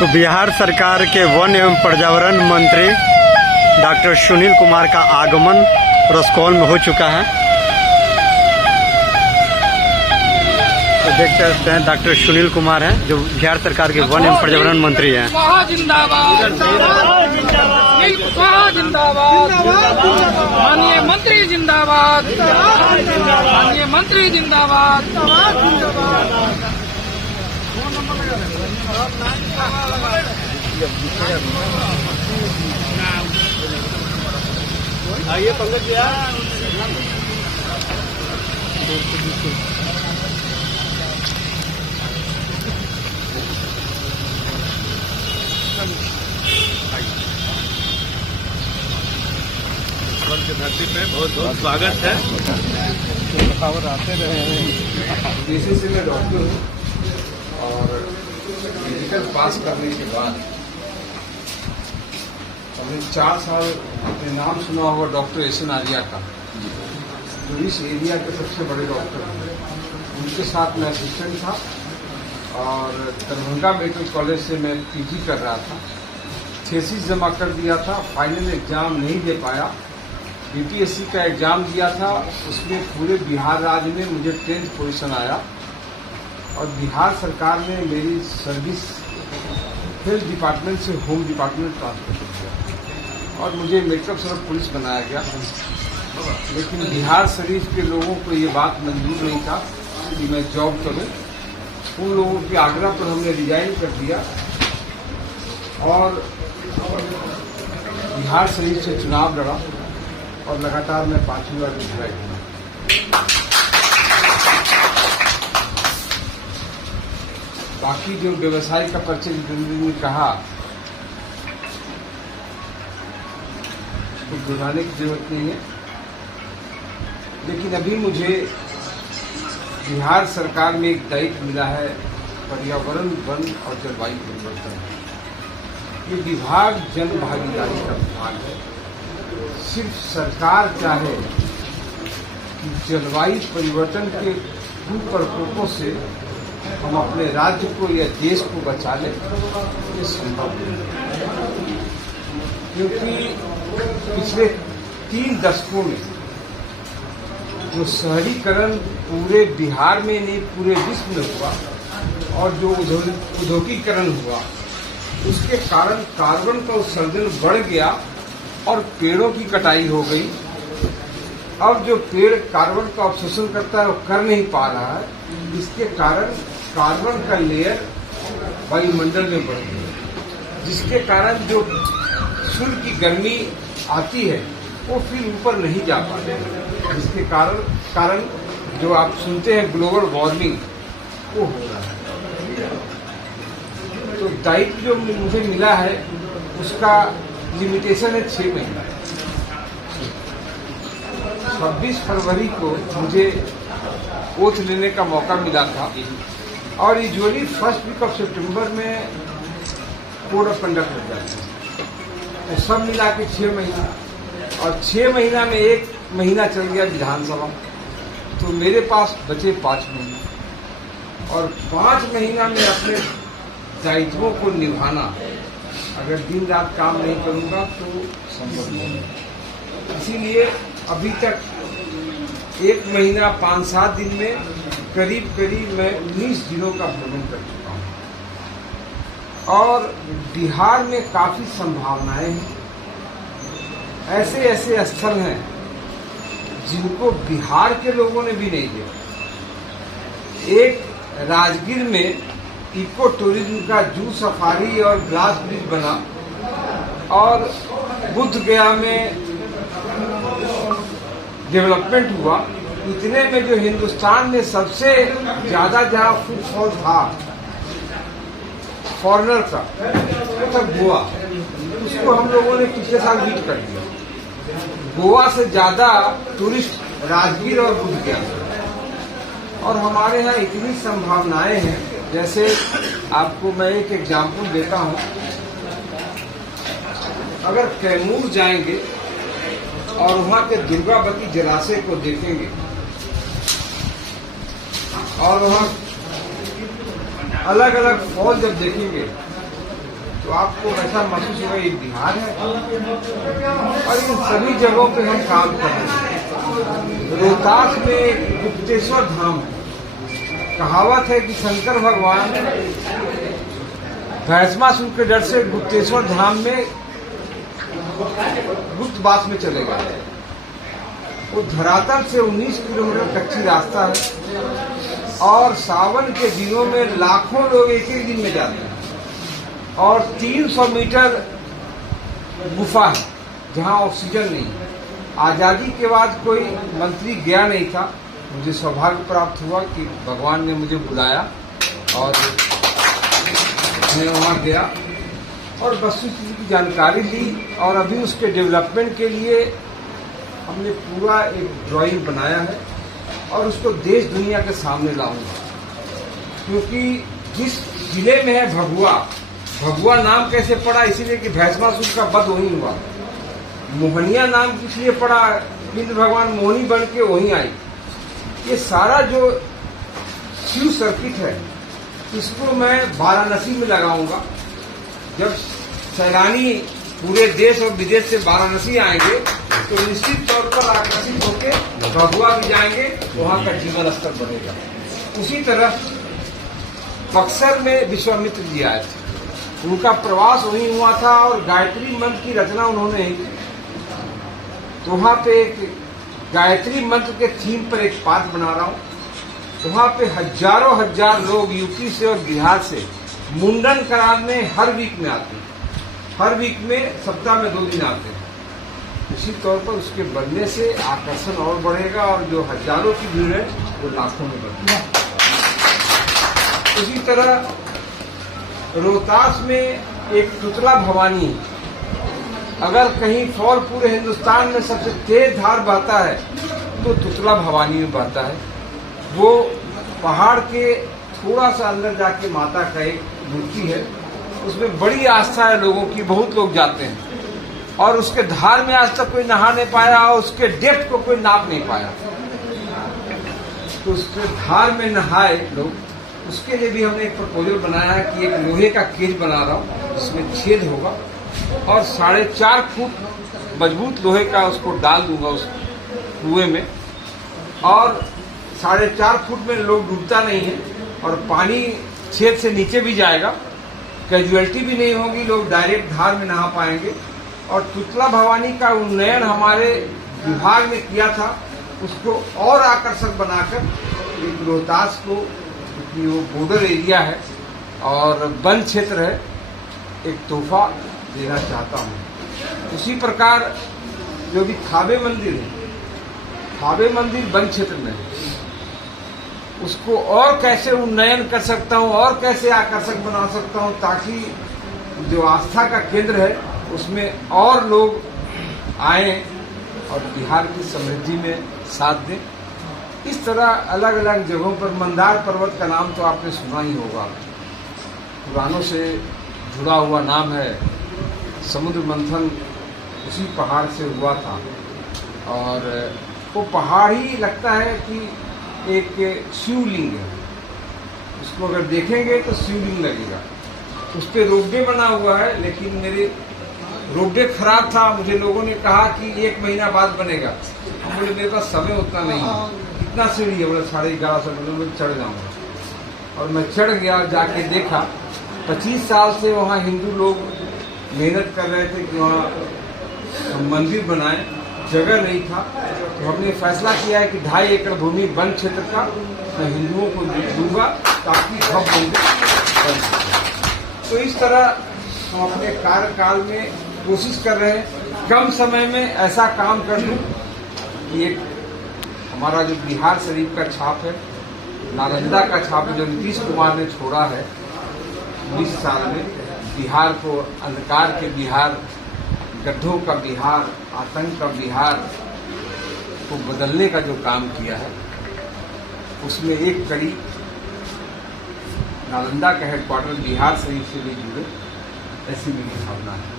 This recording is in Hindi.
तो बिहार सरकार के वन एवं पर्यावरण मंत्री डॉक्टर सुनील कुमार का आगमन रसकौल में हो चुका है। तो देख सकते हैं डॉक्टर सुनील कुमार हैं जो बिहार सरकार के वन एवं पर्यावरण मंत्री हैं। माननीय मंत्री जिंदाबाद, माननीय मंत्री जिंदाबाद। आइए पंकज भैया। के धरती पे बहुत बहुत स्वागत है। खबर आते रहे हैं। बीसीसी में डॉक्टर हूँ और मेडिकल पास करने के बाद हमने 4 साल अपने नाम सुना होगा डॉक्टर एसएन आर्या का, जो इस एरिया के सबसे बड़े डॉक्टर हैं। उनके साथ मैं असिस्टेंट था और दरभंगा मेडिकल कॉलेज से मैं पीजी कर रहा था। थीसिस जमा कर दिया था, फाइनल एग्जाम नहीं दे पाया। बीपीएससी का एग्जाम दिया था, उसमें पूरे बिहार राज्य में मुझे 10th पोजीशन आया और बिहार सरकार ने मेरी सर्विस हेल्थ डिपार्टमेंट से होम डिपार्टमेंट ट्रांसफर कर दिया और मुझे मेडिकल ऑफिसर पुलिस बनाया गया। लेकिन बिहार शरीफ के लोगों को ये बात मंजूर नहीं था कि मैं जॉब करूं। उन लोगों के आग्रह पर हमने रिजाइन कर दिया और बिहार शरीफ से चुनाव लड़ा और लगातार मैं 5वीं बार विधायक हूँ। बाकी जो व्यवसाय का परिचय ने कहा कुछ दोहराने की जरूरत नहीं है, लेकिन अभी मुझे बिहार सरकार में एक दायित्व मिला है पर्यावरण, वन और जलवायु परिवर्तन। ये विभाग जन भागीदारी का विभाग है। सिर्फ सरकार चाहे कि जलवायु परिवर्तन के कुप्रकोपों से हम अपने राज्य को या देश को बचा लें, ये संभव नहीं। क्योंकि पिछले 3 दशकों में जो शहरीकरण पूरे बिहार में नहीं पूरे विश्व में हुआ और जो औद्योगिकरण हुआ, उसके कारण कार्बन का उत्सर्जन बढ़ गया और पेड़ों की कटाई हो गई। अब जो पेड़ कार्बन का अवशोषण करता है वो कर नहीं पा रहा है, इसके कारण कार्बन का लेयर वायुमंडल में बढ़ गया, जिसके कारण जो सूर्य की गर्मी आती है वो फिर ऊपर नहीं जा पाती, जिसके कारण जो आप सुनते हैं ग्लोबल वार्मिंग वो हो रहा है। तो दायित्व जो मुझे मिला है उसका लिमिटेशन है 6 महीना। 26 फरवरी को मुझे ओथ लेने का मौका मिला था और यूजुअली फर्स्ट वीक ऑफ सितंबर में कोड ऑफ कंडक्ट हो जाता है। तो सब मिला के 6 महीना और 6 महीना में 1 महीना चल गया विधानसभा, तो मेरे पास बचे 5 महीने और 5 महीना में अपने दायित्वों को निभाना, अगर दिन रात काम नहीं करूंगा तो संभव नहीं। इसीलिए अभी तक 1 महीना 5-7 दिन में करीब मैं 19 जिलों का भ्रमण कर चुका हूँ और बिहार में काफी संभावनाएं हैं। ऐसे स्थल हैं जिनको बिहार के लोगों ने भी नहीं देखा। एक राजगीर में इको टूरिज्म का जू सफारी और ग्लास ब्रिज बना और बुद्ध गया में डेवलपमेंट हुआ। इतने में जो हिंदुस्तान में सबसे ज्यादा जहाँ फुटफॉल था फॉरेनर का, वो था गोवा। उसको हम लोगों ने पिछले साल बीट कर दिया। गोवा से ज्यादा टूरिस्ट राजगीर और बुद्ध गया और हमारे यहाँ इतनी संभावनाएं हैं। जैसे आपको मैं एक एग्जाम्पल देता हूँ, अगर कैमूर जाएंगे और वहाँ के दुर्गावती जलाशय को देखेंगे और वहाँ अलग अलग फॉल जब देखेंगे तो आपको ऐसा महसूस होगा ये बिहार है। और इन सभी जगहों पे हम काम कर रहे हैं। रोहतास में गुप्तेश्वर धाम है। कहावत है कि शंकर भगवान भस्मासुर के डर से गुप्तेश्वर धाम में गुप्तवास में चले गए। वो धरातल से 19 किलोमीटर कच्ची रास्ता है और सावन के दिनों में लाखों लोग एक एक दिन में जाते हैं। और 300 मीटर गुफा है जहां ऑक्सीजन नहीं है। आजादी के बाद कोई मंत्री गया नहीं था। मुझे सौभाग्य प्राप्त हुआ कि भगवान ने मुझे बुलाया और मैं वहां गया और वस्तुस्थिति की जानकारी ली। और अभी उसके डेवलपमेंट के लिए हमने पूरा एक ड्राइंग बनाया है और उसको देश दुनिया के सामने लाऊंगा। क्योंकि जिस जिले में है भभुआ नाम कैसे पड़ा, इसीलिए कि भस्मासुर का वध वहीं हुआ। मोहनिया नाम इसलिए पड़ा, इंद्र भगवान मोहनी बन के वहीं आई। ये सारा जो शिव सर्किट है इसको मैं वाराणसी में लगाऊंगा। जब सैलानी पूरे देश और विदेश से वाराणसी आएंगे तो निश्चित तौर पर आकर्षित होकर भभुआ भी जाएंगे, वहां का जीवन स्तर बढ़ेगा। उसी तरह बक्सर में विश्वामित्र जी आए थे, उनका प्रवास वहीं हुआ था और गायत्री मंत्र की रचना उन्होंने ही की। तो वहां पे एक गायत्री मंत्र के थीम पर एक पार्क बना रहा हूं। वहां पे हजारों हजार लोग यूपी से और बिहार से मुंडन कराने हर वीक में आते हैं। हर वीक में सप्ताह में 2 दिन आते हैं। इसी तौर पर उसके बढ़ने से आकर्षण और बढ़ेगा और जो हजारों की भीड़ है वो लाखों में बढ़ेगी। इसी तरह रोहतास में एक तुतला भवानी है। अगर कहीं फॉल पूरे हिंदुस्तान में सबसे तेज धार बहता है तो तुतला भवानी में बहता है। वो पहाड़ के थोड़ा सा अंदर जाके माता का एक मूर्ति है। उसमें बड़ी आस्था है लोगों की, बहुत लोग जाते हैं और उसके धार में आज तक कोई नहा नहीं पाया और उसके डेप्थ को कोई नाप नहीं पाया। तो उसके धार में नहाए लोग। उसके लिए भी हमने एक प्रपोजल बनाया है कि एक लोहे का केज बना रहा हूँ जिसमें छेद होगा और 4.5 फुट मजबूत लोहे का उसको डाल दूंगा उस कुएं में। और 4.5 फुट में लोग डूबता नहीं है और पानी छेद से नीचे भी जाएगा, कैजुअलिटी भी नहीं होगी, लोग डायरेक्ट धार में नहा पाएंगे। और तुतला भवानी का उन्नयन हमारे विभाग ने किया था, उसको और आकर्षक बनाकर एक रोहतास को, क्योंकि वो बॉर्डर एरिया है और वन क्षेत्र है, एक तोहफा देना चाहता हूँ। उसी प्रकार जो भी थावे मंदिर है, थावे मंदिर वन क्षेत्र में है, उसको और कैसे उन्नयन कर सकता हूँ और कैसे आकर्षक बना सकता हूँ ताकि जो आस्था का केंद्र है उसमें और लोग आए और बिहार की समृद्धि में साथ दें। इस तरह अलग अलग जगहों पर मंदार पर्वत का नाम तो आपने सुना ही होगा, पुरानों से जुड़ा हुआ नाम है। समुद्र मंथन उसी पहाड़ से हुआ था और वो पहाड़ ही लगता है कि एक शिवलिंग है। उसको अगर देखेंगे तो शिवलिंग लगेगा। उस पर रोपवे बना हुआ है, लेकिन मेरे रोपवे खराब था। मुझे लोगों ने कहा कि 1 महीना बाद बनेगा। हम बोले मेरे पास समय उतना नहीं है, कितना सीढ़ी है, बोले 1150 किलोमीटर चढ़ जाऊंगा। और मैं चढ़ गया, जाके देखा 25 साल से वहाँ हिंदू लोग मेहनत कर रहे थे कि वहाँ मंदिर बनाए, जगह नहीं था। तो हमने फैसला किया है कि 2.5 एकड़ भूमि वन क्षेत्र का मैं हिंदुओं को दूंगा ताकि भव्य मंदिर बन सके। तो इस तरह हम अपने कार्यकाल में कोशिश कर रहे हैं कम समय में ऐसा काम कर दूं कि एक हमारा जो बिहार शरीफ का छाप है, नालंदा का छाप है, जो नीतीश कुमार ने छोड़ा है 20 साल में, बिहार को अंधकार के बिहार, गड्ढों का बिहार, आतंक का बिहार को बदलने का जो काम किया है, उसमें एक कड़ी नालंदा का हेडक्वार्टर बिहार शरीफ से भी जुड़े, ऐसी मेरी भावना है।